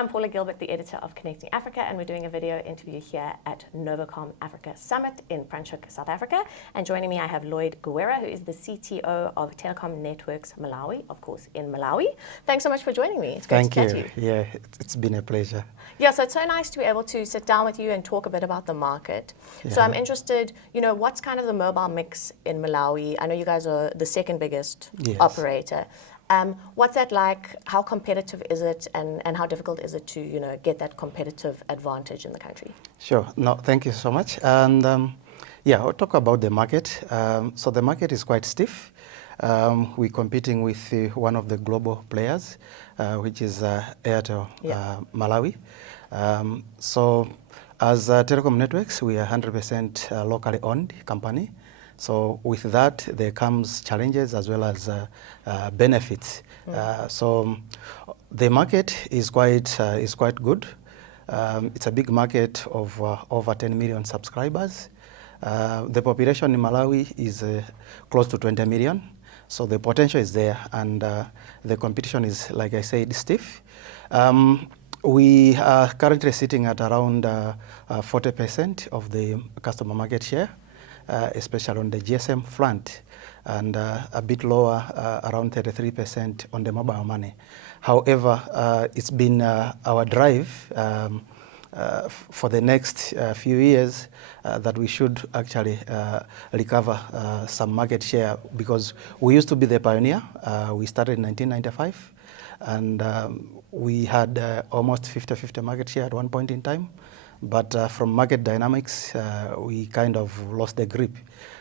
I'm Paula Gilbert, the editor of Connecting Africa, and we're doing a video interview here at NOVACOM Africa Summit in Franschhoek, South Africa. And joining me, I have Lloyd, Gowera, who is the CTO of Telekom Networks Malawi, of course, in Malawi. Thanks so much for joining me. It's great to chat to you. Yeah, it's been a pleasure. Yeah, so it's so nice to be able to sit down with you and talk a bit about the market. Yeah. So I'm interested, what's kind of the mobile mix in Malawi? I know you guys are the second biggest operator. What's that like? How competitive is it, and how difficult is it to get that competitive advantage in the country? Sure. No, thank you so much. And I'll talk about the market. So the market is quite stiff. We're competing with one of the global players, which is Airtel Malawi. So as Telekom Networks, we are 100% locally owned company. So with that, there comes challenges as well as benefits. So the market is quite good. It's a big market of over 10 million subscribers. The population in Malawi is close to 20 million. So the potential is there, and the competition is, like I said, stiff. We are currently sitting at around 40% of the customer market share. Especially on the GSM front, and a bit lower, around 33% on the mobile money. However, it's been our drive for the next few years that we should actually recover some market share, because we used to be the pioneer. We started in 1995, and we had almost 50-50 market share at one point in time. But from market dynamics, we kind of lost the grip.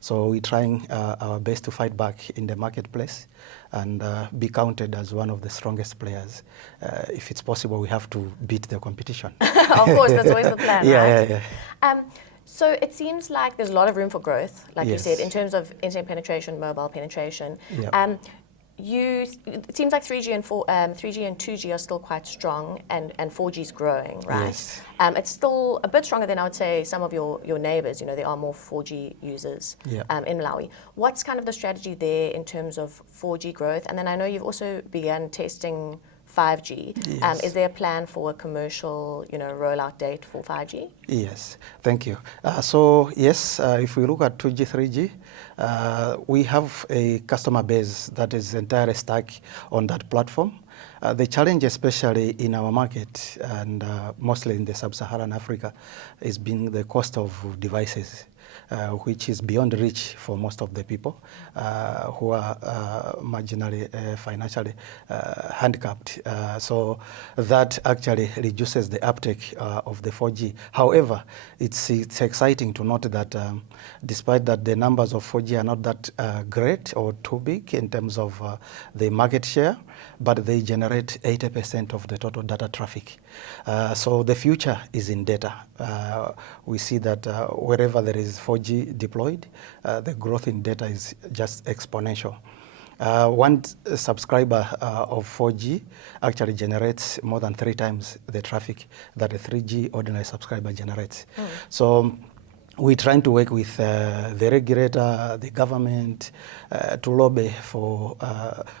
So we're trying our best to fight back in the marketplace and be counted as one of the strongest players. If it's possible, we have to beat the competition. Of course, that's always the plan, right? Yeah. So it seems like there's a lot of room for growth, like you said, in terms of internet penetration, mobile penetration. It seems like 3G and 2G are still quite strong, and 4G is growing, right? Yes. It's still a bit stronger than, I would say, some of your neighbors. There are more 4G users in Malawi. What's kind of the strategy there in terms of 4G growth? And then I know you've also begun testing 5G. Yes. Is there a plan for a commercial, rollout date for 5G? Yes, thank you. If we look at 2G, 3G, we have a customer base that is entirely stuck on that platform. The challenge, especially in our market and mostly in the sub-Saharan Africa, is being the cost of devices. Which is beyond reach for most of the people who are marginally financially handicapped. So that actually reduces the uptake of the 4G. However, it's exciting to note that despite that the numbers of 4G are not that great or too big in terms of the market share, but they generate 80% of the total data traffic. So the future is in data. We see that wherever there is 4G deployed, the growth in data is just exponential. One subscriber of 4G actually generates more than 3 times the traffic that a 3G ordinary subscriber generates. So we're trying to work with the regulator, the government, to lobby for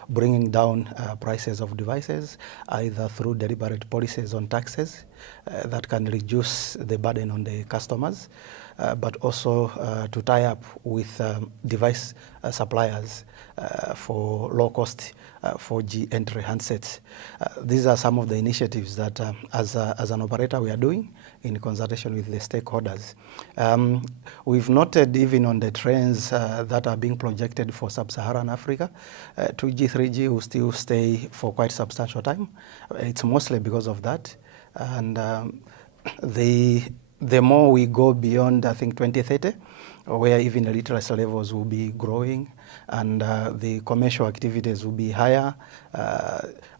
bringing down prices of devices, either through deliberate policies on taxes that can reduce the burden on the customers, but also to tie up with device suppliers for low-cost 4G entry handsets. These are some of the initiatives that, as an operator, we are doing in consultation with the stakeholders. We've noted, even on the trends that are being projected for sub-Saharan Africa, 2G, 3G will still stay for quite substantial time. It's mostly because of that. And the more we go beyond, I think, 2030, where even the literacy levels will be growing and the commercial activities will be higher,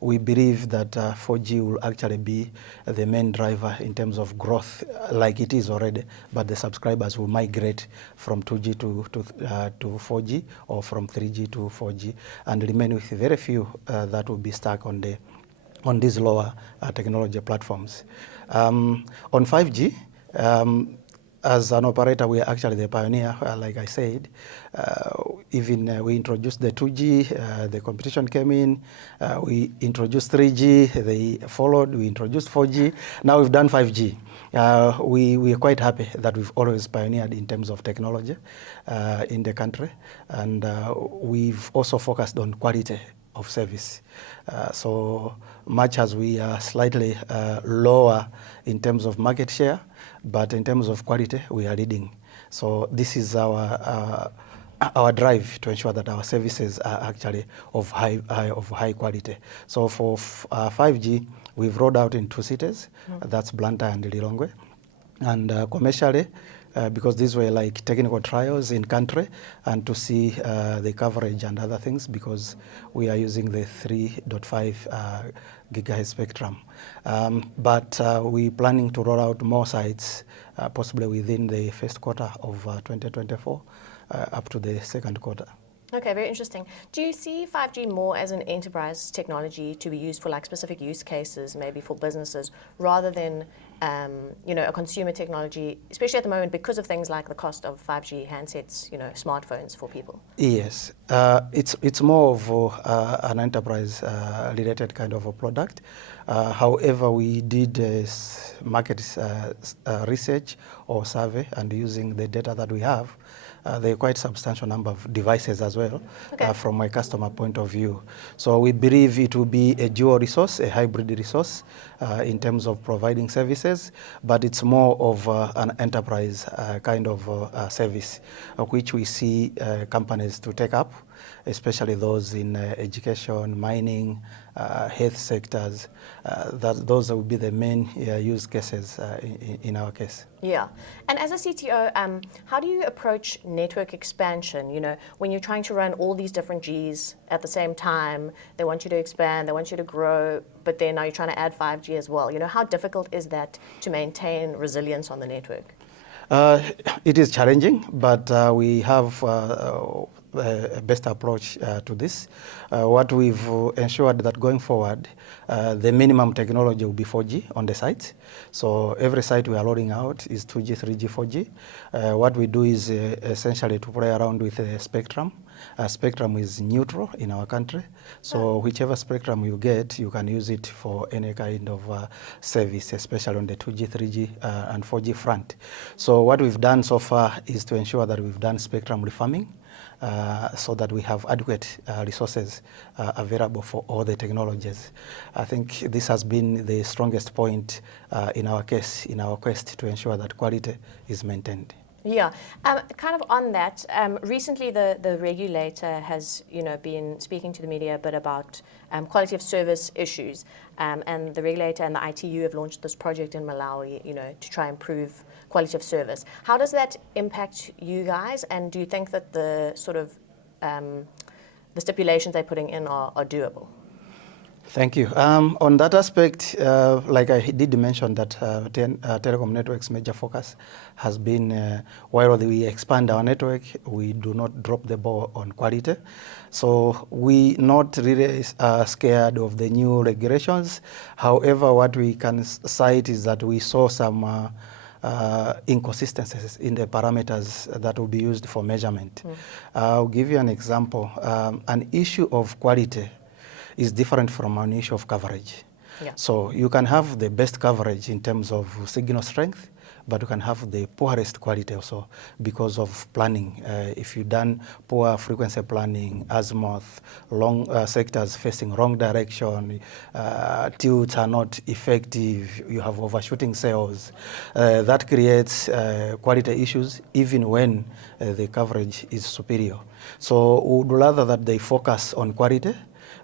we believe that 4G will actually be the main driver in terms of growth, like it is already, but the subscribers will migrate from 2G to 4G or from 3G to 4G and remain with very few that will be stuck on these lower technology platforms. On 5G, as an operator, we are actually the pioneer, like I said. We introduced the 2G, the competition came in, we introduced 3G, they followed, we introduced 4G, now we've done 5G. We are quite happy that we've always pioneered in terms of technology in the country, and we've also focused on quality of service. So much as we are slightly lower in terms of market share, but in terms of quality, we are leading. So this is our drive to ensure that our services are actually of high quality. So for 5G, we've rolled out in 2 cities, that's Blantyre and Lilongwe. And commercially, because these were like technical trials in country, and to see the coverage and other things, because we are using the 3.5 gigahertz spectrum. But we're planning to roll out more sites, possibly within the first quarter of 2024, up to the second quarter. Okay, very interesting. Do you see 5G more as an enterprise technology to be used for like specific use cases, maybe for businesses, rather than a consumer technology, especially at the moment because of things like the cost of 5G handsets, smartphones for people? Yes, it's more of an enterprise related kind of a product. However, we did market research or survey, and using the data that we have, there are quite substantial number of devices as well, from my customer point of view. So we believe it will be a dual resource, a hybrid resource in terms of providing services, but it's more of an enterprise kind of service, which we see companies to take up, especially those in education, mining, health sectors. Those will be the main use cases in our case. Yeah. And as a CTO, how do you approach network expansion? When you're trying to run all these different Gs at the same time, they want you to expand, they want you to grow, but then now you're trying to add 5G as well. How difficult is that to maintain resilience on the network? It is challenging, but we have a best approach to this. What we've ensured that going forward, the minimum technology will be 4G on the site. So every site we are rolling out is 2G, 3G, 4G. What we do is essentially to play around with the spectrum. Spectrum is neutral in our country, so whichever spectrum you get, you can use it for any kind of service, especially on the 2G, 3G, and 4G front. So what we've done so far is to ensure that we've done spectrum refarming, so that we have adequate resources available for all the technologies. I think this has been the strongest point in our case, in our quest to ensure that quality is maintained. Yeah, kind of on that, recently the regulator has been speaking to the media a bit about quality of service issues, and the regulator and the ITU have launched this project in Malawi, to try and improve quality of service. How does that impact you guys, and do you think that the sort of the stipulations they're putting in are doable? Thank you. On that aspect, like I did mention that Telekom Network's major focus has been, while we expand our network, we do not drop the ball on quality. So we not really scared of the new regulations. However, what we can cite is that we saw some inconsistencies in the parameters that will be used for measurement. I'll give you an example. An issue of quality is different from an issue of coverage. Yeah. So you can have the best coverage in terms of signal strength, but you can have the poorest quality also because of planning. If you've done poor frequency planning, azimuth, long sectors facing wrong direction, tilts are not effective, you have overshooting cells, that creates quality issues even when the coverage is superior. So we would rather that they focus on quality,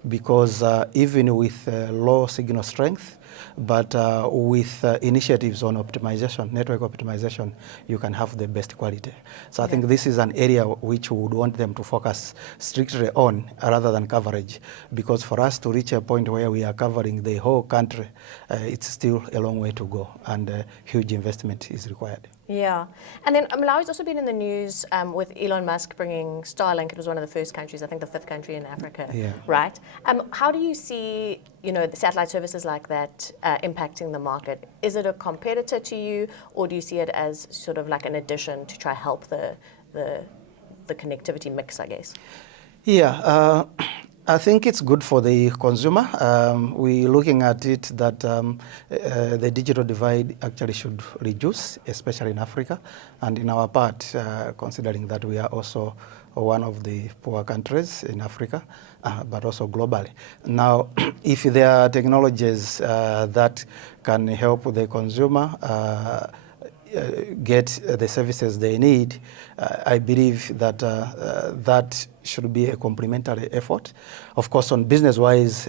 because even with low signal strength, but with initiatives on optimization, network optimization, you can have the best quality. So I think this is an area which we would want them to focus strictly on rather than coverage, because for us to reach a point where we are covering the whole country, it's still a long way to go, and huge investment is required. Yeah, and then Malawi's also been in the news with Elon Musk bringing Starlink. It was one of the first countries, I think the 5th country in Africa, right? How do you see, the satellite services like that impacting the market? Is it a competitor to you, or do you see it as sort of like an addition to try help the connectivity mix, I guess? Yeah, I think it's good for the consumer. We're looking at it that the digital divide actually should reduce, especially in Africa and in our part, considering that we are also one of the poor countries in Africa, but also globally. Now, if there are technologies that can help the consumer get the services they need, I believe that that should be a complementary effort. Of course, on business-wise,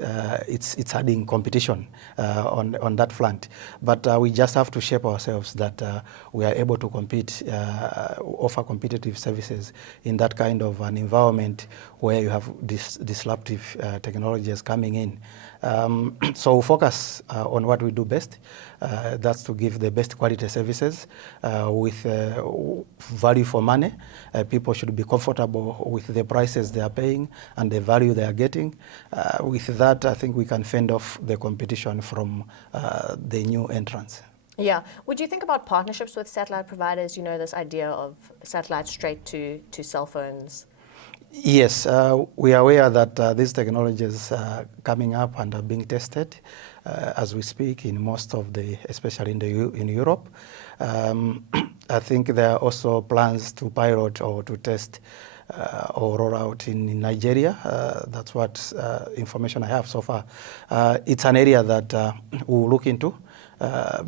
it's adding competition on that front. But we just have to shape ourselves that we are able to compete, offer competitive services in that kind of an environment where you have disruptive technologies coming in. So we focus on what we do best. That's to give the best quality services with value for money. People should be comfortable with the prices they are paying and the value they are getting. With that, I think we can fend off the competition from the new entrants. Yeah. Would you think about partnerships with satellite providers? This idea of satellite straight to cell phones? Yes, we are aware that these technologies are coming up and are being tested as we speak in most of especially in Europe. I think there are also plans to pilot or to test or roll out in Nigeria. That's what information I have so far. It's an area that we'll look into.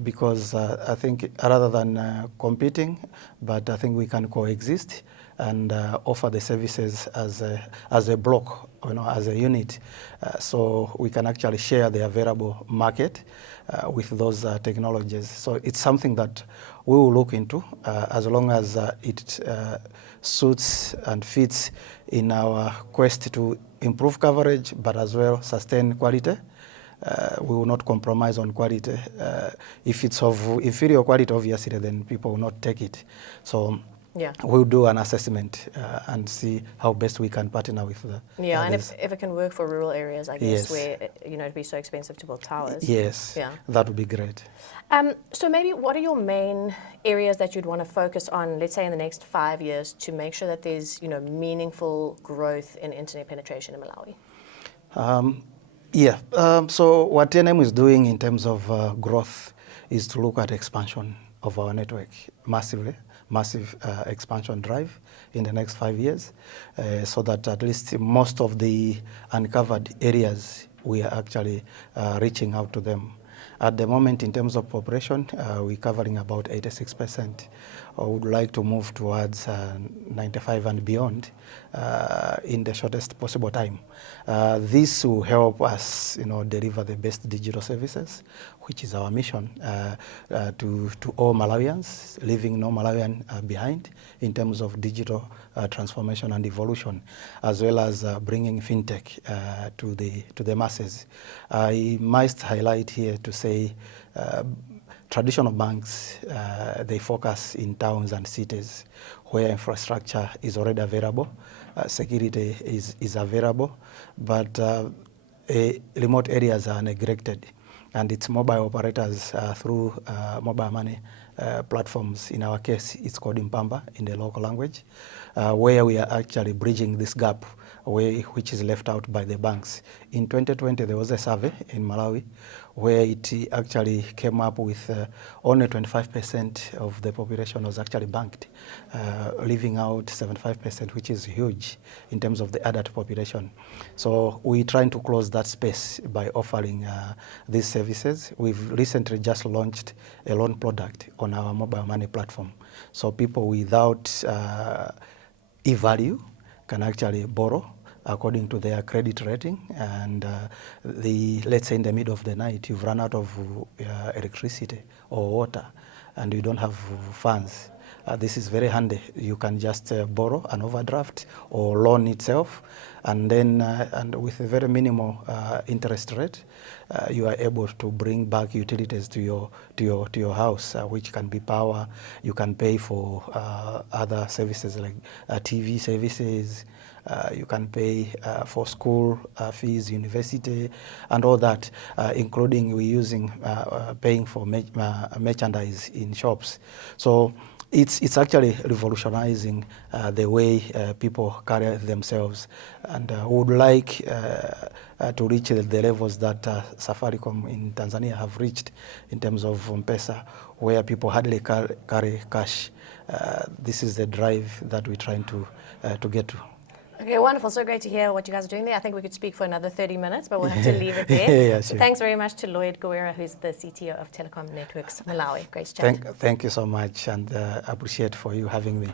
Because I think rather than competing, but I think we can coexist and offer the services as a block, as a unit, so we can actually share the available market with those technologies. So it's something that we will look into as long as it suits and fits in our quest to improve coverage, but as well sustain quality. We will not compromise on quality. If it's of inferior quality, obviously, then people will not take it. So we'll do an assessment and see how best we can partner with the and if it can work for rural areas, I guess, where it'd be so expensive to build towers. Yes, that would be great. So maybe what are your main areas that you'd want to focus on, let's say in the next 5 years, to make sure that there's meaningful growth in internet penetration in Malawi? So what TNM is doing in terms of growth is to look at expansion of our network massive expansion drive in the next 5 years, so that at least most of the uncovered areas, we are actually reaching out to them. At the moment, in terms of population, we're covering about 86%. I would like to move towards 95 and beyond in the shortest possible time. This will help us, deliver the best digital services, which is our mission, to all Malawians, leaving no Malawian behind in terms of digital transformation and evolution, as well as bringing fintech to the masses. I must highlight here to say traditional banks, they focus in towns and cities where infrastructure is already available, security is available, but remote areas are neglected. And it's mobile operators through mobile money platforms. In our case, it's called Impamba in the local language, where we are actually bridging this gap which is left out by the banks. In 2020, there was a survey in Malawi where it actually came up with only 25% of the population was actually banked, leaving out 75%, which is huge in terms of the adult population. So we're trying to close that space by offering these services. We've recently just launched a loan product on our mobile money platform. So people without e-value can actually borrow according to their credit rating, and let's say in the middle of the night you've run out of electricity or water and you don't have funds. this is very handy. You can just borrow an overdraft or loan itself, and then and with a very minimal interest rate, you are able to bring back utilities to your house, which can be power. You can pay for other services like TV services. You can pay for school fees, university, and all that, including we using paying for merchandise in shops. So it's actually revolutionizing the way people carry themselves, and would like to reach the levels that Safaricom in Tanzania have reached in terms of M-Pesa, where people hardly carry cash. This is the drive that we're trying to get to. Okay, wonderful. So great to hear what you guys are doing there. I think we could speak for another 30 minutes, but we'll have to leave it there. Yeah, so sure. thanks very much to Lloyd Gowera, who's the CTO of Telekom Networks Malawi. Great chat. Thank you so much, and appreciate for you having me.